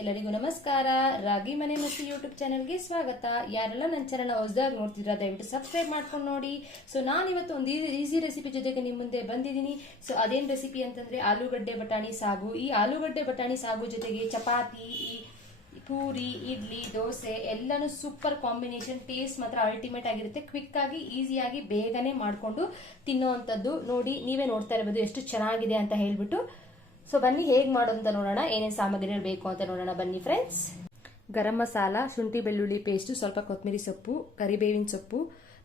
ಎಲ್ಲರಿಗೂ ನಮಸ್ಕಾರ. ರಾಗಿ ಮನೆ ಮತ್ತು ಯೂಟ್ಯೂಬ್ ಚಾನೆಲ್ಗೆ ಸ್ವಾಗತ. ಯಾರೆಲ್ಲ ನನ್ನ ಚಾನೆಲ್ ಹೊಸದಾಗಿ ನೋಡ್ತಿದ್ರ ದಯವಿಟ್ಟು ಸಬ್ಸ್ಕ್ರೈಬ್ ಮಾಡ್ಕೊಂಡು ನೋಡಿ. ಸೊ ನಾನು ಇವತ್ತು ಒಂದು ಈಸಿ ರೆಸಿಪಿ ಜೊತೆಗೆ ನಿಮ್ಮ ಮುಂದೆ ಬಂದಿದ್ದೀನಿ. ಸೊ ಅದೇನು ರೆಸಿಪಿ ಅಂತಂದ್ರೆ ಆಲೂಗಡ್ಡೆ ಬಟಾಣಿ ಸಾಗು. ಈ ಆಲೂಗಡ್ಡೆ ಬಟಾಣಿ ಸಾಗು ಜೊತೆಗೆ ಚಪಾತಿ, ಪೂರಿ, ಇಡ್ಲಿ, ದೋಸೆ ಎಲ್ಲಾನು ಸೂಪರ್ ಕಾಂಬಿನೇಷನ್. ಟೇಸ್ಟ್ ಮಾತ್ರ ಅಲ್ಟಿಮೇಟ್ ಆಗಿರುತ್ತೆ. ಕ್ವಿಕ್ ಆಗಿ ಈಸಿಯಾಗಿ ಬೇಗನೆ ಮಾಡ್ಕೊಂಡು ತಿನ್ನೋವಂಥದ್ದು. ನೋಡಿ, ನೀವೇ ನೋಡ್ತಾ ಇರಬಹುದು ಎಷ್ಟು ಚೆನ್ನಾಗಿದೆ ಅಂತ ಹೇಳ್ಬಿಟ್ಟು. ಸೊ ಬನ್ನಿ ಹೇಗೆ ಮಾಡೋದು ಅಂತ ನೋಡೋಣ. ಏನೇನು ಸಾಮಗ್ರಿಗಳು ಬೇಕು ಅಂತ ನೋಡೋಣ ಬನ್ನಿ ಫ್ರೆಂಡ್ಸ್. ಗರಂ ಮಸಾಲ, ಶುಂಠಿ ಬೆಳ್ಳುಳ್ಳಿ ಪೇಸ್ಟ್, ಸ್ವಲ್ಪ ಕೊತ್ತಂಬರಿ ಸೊಪ್ಪು, ಕರಿಬೇವಿನ ಸೊಪ್ಪು,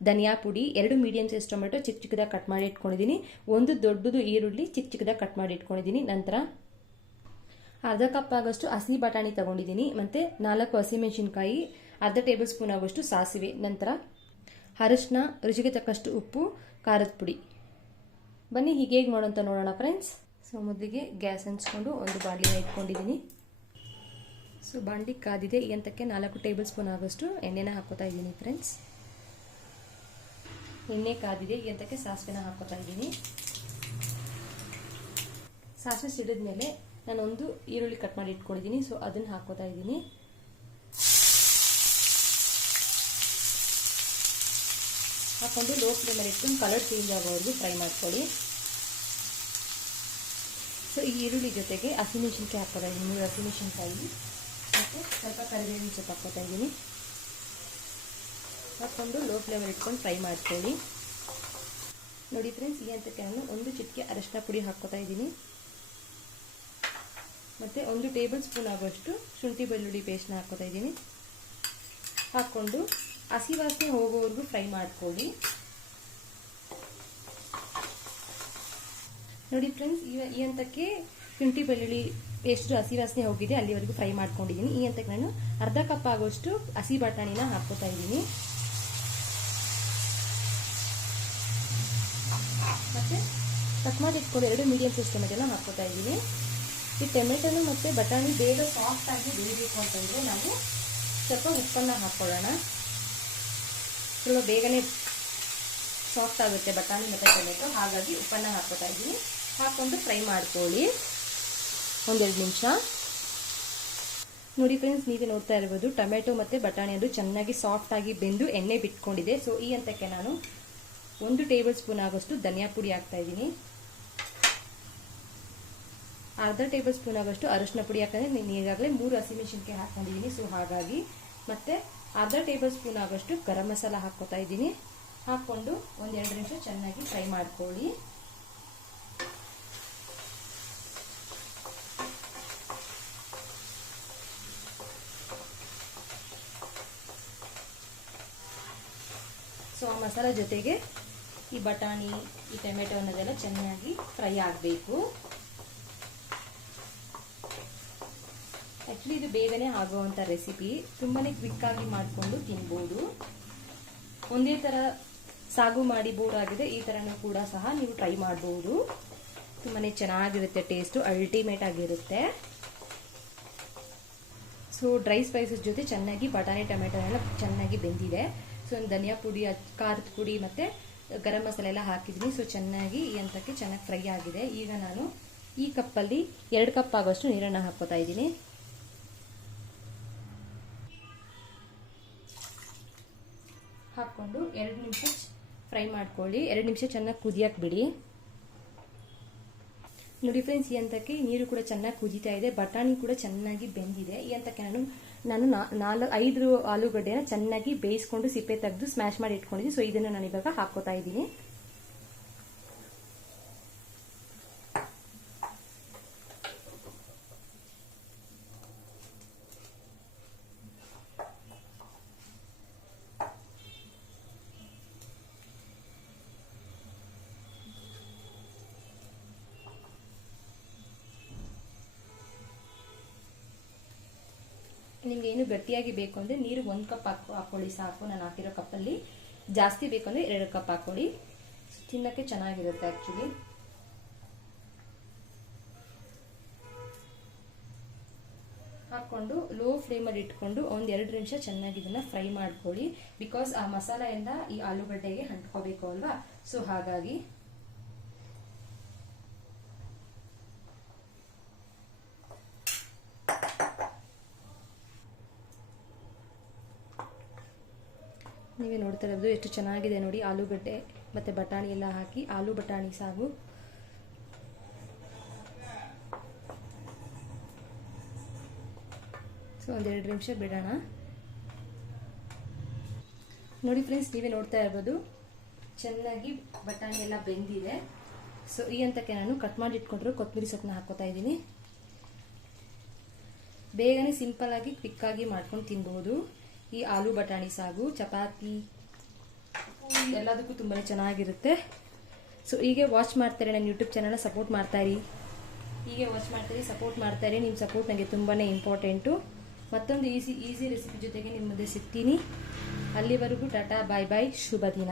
ಧನಿಯಾ ಪುಡಿ, 2 ಮೀಡಿಯಂ ಸೈಜ್ ಟೊಮೆಟೊ ಚಿಕ್ಕ ಚಿಕ್ಕದಾಗಿ ಕಟ್ ಮಾಡಿ ಇಟ್ಕೊಂಡಿದ್ದೀನಿ, ಒಂದು ದೊಡ್ಡದು ಈರುಳ್ಳಿ ಚಿಕ್ಕ ಚಿಕ್ಕದಾಗಿ ಕಟ್ ಮಾಡಿ ಇಟ್ಕೊಂಡಿದ್ದೀನಿ. ನಂತರ ಅರ್ಧ ಕಪ್ ಆಗಷ್ಟು ಹಸಿ ಬಟಾಣಿ ತಗೊಂಡಿದ್ದೀನಿ. ಮತ್ತೆ 4 ಹಸಿಮೆಣಸಿನಕಾಯಿ, ಅರ್ಧ ಟೇಬಲ್ ಸ್ಪೂನ್ ಆಗೋಷ್ಟು ಸಾಸಿವೆ, ನಂತರ ಅರಿಶಿನ, ರುಚಿಗೆ ತಕ್ಕಷ್ಟು ಉಪ್ಪು, ಖಾರದ ಪುಡಿ. ಬನ್ನಿ ಹೀಗೆ ಹೇಗೆ ಮಾಡೋಂತ ನೋಡೋಣ ಫ್ರೆಂಡ್ಸ್. ಸೊ ಮೊದಲಿಗೆ ಗ್ಯಾಸ್ ಹಂಚ್ಕೊಂಡು ಒಂದು ಬಾಣಲಿನ ಇಟ್ಕೊಂಡಿದ್ದೀನಿ. ಸೊ ಬಾಣಲಿ ಕಾದಿದೆ. ಈ ಹಂತಕ್ಕೆ 4 ಟೇಬಲ್ ಸ್ಪೂನ್ ಆಗೋಷ್ಟು ಎಣ್ಣೆನ ಹಾಕೋತಾ ಇದ್ದೀನಿ ಫ್ರೆಂಡ್ಸ್. ಎಣ್ಣೆ ಕಾದಿದೆ. ಈ ಹಂತಕ್ಕೆ ಸಾಸಿವೆನ ಹಾಕೋತಾ ಇದ್ದೀನಿ. ಸಾಸಿವೆ ಸಿಡಿದ್ಮೇಲೆ ನಾನು ಒಂದು ಈರುಳ್ಳಿ ಕಟ್ ಮಾಡಿ ಇಟ್ಕೊಂಡಿದ್ದೀನಿ. ಸೊ ಅದನ್ನು ಹಾಕೋತಾ ಇದ್ದೀನಿ. ಹಾಕೊಂಡು ಲೋ ಫ್ಲೇಮಲ್ಲಿ ಇಟ್ಕೊಂಡು ಕಲರ್ ಚೇಂಜ್ ಆಗೋವರೆಗೂ ಫ್ರೈ ಮಾಡ್ಕೊಳ್ಳಿ. ಸೊ ಈ ಈರುಳ್ಳಿ ಜೊತೆಗೆ ಹಸಿಮೆಣಸಿನ್ಕಾಯಿ ಹಾಕೋತಾ ಇದ್ದೀನಿ. 3 ಹಸಿಮೆಣಸಿನ್ಕಾಯಿ ಮತ್ತು ಸ್ವಲ್ಪ ಕರಿಬೇವಿನ ಸೊಪ್ಪು ಹಾಕೋತಾ ಇದ್ದೀನಿ. ಹಾಕ್ಕೊಂಡು ಲೋ ಫ್ಲೇಮಲ್ಲಿ ಇಟ್ಕೊಂಡು ಫ್ರೈ ಮಾಡ್ಕೊಳ್ಳಿ. ನೋಡಿ ಫ್ರೆಂಡ್ಸ್, ಈ ಹಂತಕ್ಕೆ ನಾನು ಒಂದು ಚಿಟಿಕೆ ಅರಿಶಿನ ಪುಡಿ ಹಾಕೋತಾ ಇದ್ದೀನಿ. ಮತ್ತು 1 ಟೇಬಲ್ ಸ್ಪೂನ್ ಆಗೋಷ್ಟು ಶುಂಠಿ ಬೆಳ್ಳುಳ್ಳಿ ಪೇಸ್ಟ್ನ ಹಾಕೋತಾ ಇದ್ದೀನಿ. ಹಾಕ್ಕೊಂಡು ಹಸಿ ವಾಸನೆ ಹೋಗೋವರೆಗೂ ಫ್ರೈ ಮಾಡ್ಕೊಳ್ಳಿ. ನೋಡಿ ಫ್ರೆಂಡ್ಸ್, ಈ ಹಂತಕ್ಕೆ ಶುಂಠಿ ಬೆಳ್ಳುಳ್ಳಿ ಪೇಸ್ಟ್ ಹಸಿ ವಾಸನೆ ಹೋಗಿದೆ, ಅಲ್ಲಿವರೆಗೂ ಫ್ರೈ ಮಾಡ್ಕೊಂಡಿದ್ದೀನಿ. ಈ ಹಂತಕ್ಕೆ ನಾನು ಅರ್ಧ ಕಪ್ ಆಗೋಷ್ಟು ಹಸಿ ಬಟಾಣಿನ ಹಾಕೋತಾ ಇದ್ದೀನಿ. ಮತ್ತೆ ಕಟ್ ಮಾಡಿ ಇಟ್ಕೊಂಡು 2 ಮೀಡಿಯಂ ಸೈಜ್ ಟೊಮೆಟೊನ ಹಾಕೋತಾ ಇದ್ದೀನಿ. ಈ ಟೊಮೆಟೊನು ಮತ್ತು ಬಟಾಣಿ ಬೇಗ ಸಾಫ್ಟ್ ಆಗಿ ಬೇಯಬೇಕು ಅಂತಂದರೆ ನಾವು ಸ್ವಲ್ಪ ಉಪ್ಪನ್ನು ಹಾಕ್ಕೊಳ್ಳೋಣ. ಸ್ವಲ್ಪ ಬೇಗನೆ ಸಾಫ್ಟ್ ಆಗುತ್ತೆ ಬಟಾಣಿ ಮತ್ತು ಟೊಮೆಟೊ, ಹಾಗಾಗಿ ಉಪ್ಪನ್ನು ಹಾಕೋತಾ ಇದ್ದೀನಿ. ಹಾಕ್ಕೊಂಡು ಫ್ರೈ ಮಾಡ್ಕೊಳ್ಳಿ 1-2 ನಿಮಿಷ. ನೋಡಿ ಫ್ರೆಂಡ್ಸ್, ನೀವೇ ನೋಡ್ತಾ ಇರ್ಬೋದು ಟೊಮೆಟೊ ಮತ್ತು ಬಟಾಣಿ ಅದು ಚೆನ್ನಾಗಿ ಸಾಫ್ಟ್ ಆಗಿ ಬೆಂದು ಎಣ್ಣೆ ಬಿಟ್ಕೊಂಡಿದೆ. ಸೊ ಈ ಹಂತಕ್ಕೆ ನಾನು 1 ಟೇಬಲ್ ಸ್ಪೂನ್ ಆಗೋಷ್ಟು ಧನಿಯಾ ಪುಡಿ ಹಾಕ್ತಾ ಇದ್ದೀನಿ. ಅರ್ಧ ಟೇಬಲ್ ಸ್ಪೂನ್ ಆಗೋಷ್ಟು ಅರಿಶಿನ ಪುಡಿ, ಯಾಕಂದರೆ ನಾನು ಈಗಾಗಲೇ 3 ಹಸಿಮೆಣಸಿನಕಾಯಿ ಹಾಕೊಂಡಿದ್ದೀನಿ. ಸೊ ಹಾಗಾಗಿ ಮತ್ತೆ ಅರ್ಧ ಟೇಬಲ್ ಸ್ಪೂನ್ ಆಗೋಷ್ಟು ಗರಂ ಮಸಾಲ ಹಾಕೋತಾ ಇದ್ದೀನಿ. ಹಾಕ್ಕೊಂಡು 1-2 ನಿಮಿಷ ಚೆನ್ನಾಗಿ ಫ್ರೈ ಮಾಡ್ಕೊಳ್ಳಿ. ಸೊ ಆ ಮಸಾಲ ಜೊತೆಗೆ ಈ ಬಟಾಣಿ, ಈ ಟೊಮೆಟೊ ಅನ್ನೋದೆಲ್ಲ ಚೆನ್ನಾಗಿ ಫ್ರೈ ಆಗಬೇಕು. ಆ್ಯಕ್ಚುಲಿ ಇದು ಬೇಗನೆ ಆಗುವಂಥ ರೆಸಿಪಿ, ತುಂಬಾ ಕ್ವಿಕ್ ಆಗಿ ಮಾಡಿಕೊಂಡು ತಿನ್ಬೋದು. ಒಂದೇ ಥರ ಸಾಗು ಮಾಡಿ ಬೋರ್ ಆಗಿದೆ, ಈ ಥರನೂ ಕೂಡ ಸಹ ನೀವು ಟ್ರೈ ಮಾಡ್ಬೋದು. ತುಂಬಾ ಚೆನ್ನಾಗಿರುತ್ತೆ, ಟೇಸ್ಟು ಅಲ್ಟಿಮೇಟ್ ಆಗಿರುತ್ತೆ. ಸೊ ಡ್ರೈ ಸ್ಪೈಸಸ್ ಜೊತೆ ಚೆನ್ನಾಗಿ ಬಟಾಣಿ ಟೊಮೆಟೊ ಎಲ್ಲ ಚೆನ್ನಾಗಿ ಬೆಂದಿದೆ. ಸೊ ಒಂದು ಧನಿಯಾ ಪುಡಿ, ಖಾರದ ಪುಡಿ ಮತ್ತು ಗರಂ ಮಸಾಲೆ ಎಲ್ಲ ಹಾಕಿದ್ದೀನಿ. ಸೊ ಚೆನ್ನಾಗಿ ಈ ಹಂತಕ್ಕೆ ಚೆನ್ನಾಗಿ ಫ್ರೈ ಆಗಿದೆ. ಈಗ ನಾನು ಈ ಕಪ್ಪಲ್ಲಿ 2 ಕಪ್ ಆಗೋಷ್ಟು ನೀರನ್ನು ಹಾಕೋತಾ ಇದ್ದೀನಿ. ಹಾಕ್ಕೊಂಡು 2 ನಿಮಿಷ ಫ್ರೈ ಮಾಡ್ಕೊಳ್ಳಿ. 2 ನಿಮಿಷ ಚೆನ್ನಾಗಿ ಕುದಿಯಕ್ಕೆ ಬಿಡಿ. ನೋಡಿ ಫ್ರೆಂಡ್ಸ್, ಈ ಹಂತಕ್ಕೆ ನೀರು ಕೂಡ ಚೆನ್ನಾಗಿ ಕುದೀತಾ ಇದೆ, ಬಟಾಣಿ ಕೂಡ ಚೆನ್ನಾಗಿ ಬೆಂದಿದೆ. ಈ ಹಂತಕ್ಕೆ ನಾನು 5 ಆಲೂಗಡ್ಡೆನ ಚೆನ್ನಾಗಿ ಬೇಯಿಸ್ಕೊಂಡು ಸಿಪ್ಪೆ ತೆಗೆದು ಸ್ಮ್ಯಾಶ್ ಮಾಡಿ ಇಟ್ಕೊಂಡಿದ್ದೀನಿ. ಸೊ ಇದನ್ನು ನಾನು ಇವಾಗ ಹಾಕೋತಾ ಇದ್ದೀನಿ. ನಿಮ್ಗೆ ಏನು ಗಟ್ಟಿಯಾಗಿ ಬೇಕು ಅಂದರೆ ನೀರು 1 ಕಪ್ ಹಾಕೊಳ್ಳಿ ಸಾಕು. ನಾನು ಹಾಕಿರೋ ಕಪ್ಪಲ್ಲಿ. ಜಾಸ್ತಿ ಬೇಕು ಅಂದರೆ 2 ಕಪ್ ಹಾಕೊಳ್ಳಿ. ತಿನ್ನಕ್ಕೆ ಚೆನ್ನಾಗಿರುತ್ತೆ ಆ್ಯಕ್ಚುಲಿ. ಹಾಕ್ಕೊಂಡು ಲೋ ಫ್ಲೇಮಲ್ಲಿ ಇಟ್ಕೊಂಡು 1-2 ನಿಮಿಷ ಚೆನ್ನಾಗಿ ಇದನ್ನು ಫ್ರೈ ಮಾಡ್ಕೊಳ್ಳಿ. ಬಿಕಾಸ್ ಆ ಮಸಾಲೆ ಎಲ್ಲ ಈ ಆಲೂಗಡ್ಡೆಗೆ ಅಂಟ್ಕೋಬೇಕು ಅಲ್ವಾ. ಸೊ ಹಾಗಾಗಿ ನೀವೇ ನೋಡ್ತಾ ಇರೋದು ಎಷ್ಟು ಚೆನ್ನಾಗಿದೆ ನೋಡಿ, ಆಲೂಗಡ್ಡೆ ಮತ್ತು ಬಟಾಣಿ ಎಲ್ಲ ಹಾಕಿ ಆಲೂ ಬಟಾಣಿ ಸಾಗು. ಸೊ ಒಂದೆರಡು ನಿಮಿಷ ಬಿಡೋಣ. ನೋಡಿ ಫ್ರೆಂಡ್ಸ್, ನೀವೇ ನೋಡ್ತಾ ಇರ್ಬೋದು ಚೆನ್ನಾಗಿ ಬಟಾಣಿ ಎಲ್ಲ ಬೆಂದಿದೆ. ಸೊ ಈ ಹಂತಕ್ಕೆ ನಾನು ಕಟ್ ಮಾಡಿ ಇಟ್ಕೊಂಡ್ರು ಕೊತ್ತಂಬರಿ ಸೊಪ್ಪನ್ನ ಹಾಕೋತಾ ಇದ್ದೀನಿ. ಬೇಗನೆ ಸಿಂಪಲ್ ಆಗಿ ಕ್ವಿಕ್ಕಾಗಿ ಮಾಡ್ಕೊಂಡು ತಿನ್ಬಹುದು. ಈ ಆಲೂ ಬಟಾಣಿ ಸಾಗು ಚಪಾತಿ ಎಲ್ಲದಕ್ಕೂ ತುಂಬಾ ಚೆನ್ನಾಗಿರುತ್ತೆ. ಸೊ ಹೀಗೆ ವಾಚ್ ಮಾಡ್ತಾರೆ, ನನ್ನ ಯೂಟ್ಯೂಬ್ ಚಾನಲ್ನ ಸಪೋರ್ಟ್ ಮಾಡ್ತಾಯಿರಿ. ಹೀಗೆ ವಾಚ್ ಮಾಡ್ತಾಯಿರಿ, ಸಪೋರ್ಟ್ ಮಾಡ್ತಾಯಿರಿ. ನಿಮ್ಮ ಸಪೋರ್ಟ್ ನನಗೆ ತುಂಬಾ ಇಂಪಾರ್ಟೆಂಟು. ಮತ್ತೊಂದು ಈಸಿ ರೆಸಿಪಿ ಜೊತೆಗೆ ನಿಮ್ಮ ಮುಂದೆ ಸಿಗ್ತೀನಿ. ಅಲ್ಲಿವರೆಗೂ ಟಾಟಾ, ಬಾಯ್ ಬಾಯ್, ಶುಭ ದಿನ.